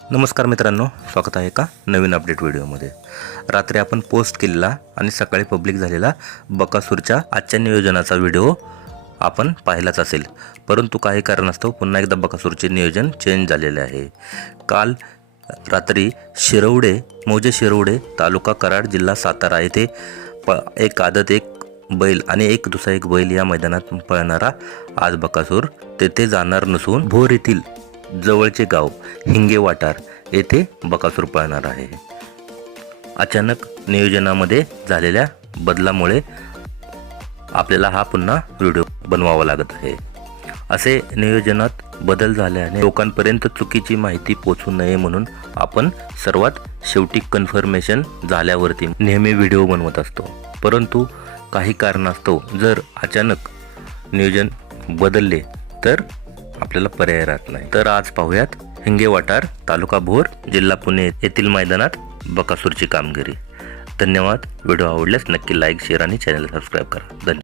नमस्कार मित्रांनो स्वागत आहे का नवीन अपडेट व्हिडिओमध्ये रात्री आपण पोस्ट केलेला आणि सकाळी पब्लिक झालेला बकासूरच्या आजच्या नियोजनाचा व्हिडिओ आपण पाहिलाच असेल. परंतु काही कारणास्तव पुन्हा एकदा बकासूरचे नियोजन चेंज झालेले आहे. काल रात्री शिरवडे मौजे शिरवडे तालुका कराड जिल्हा सातारा येथे प एक आदत एक बैल आणि एक दुसरा एक बैल या मैदानात पळणारा आज बकासूर तेथे जाणार नसून भोर येथील जवळचे गाव हिंगे वाटार येथे बकासूर पळणार आहे. अचानक नियोजनामध्ये झालेल्या बदलामुळे आपल्याला हा पुन्हा व्हिडिओ बनवावा लागत आहे. असे नियोजनात बदल झाल्याने लोकांपर्यंत चुकीची माहिती पोचू नये म्हणून आपण सर्वात शेवटी कन्फर्मेशन झाल्यावरती नेहमी व्हिडिओ बनवत असतो. परंतु काही कारणास्तव जर अचानक नियोजन बदलले तर आपल्याला पर्याय राहत नाही. तर आज पाहूयात हिंगे वाटार तालुका भोर जिल्हा पुणे येथील मैदानात बकासूरची कामगिरी. धन्यवाद. व्हिडिओ आवडल्यास नक्की लाईक शेअर आणि चॅनल सबस्क्राईब करा. धन्यवाद.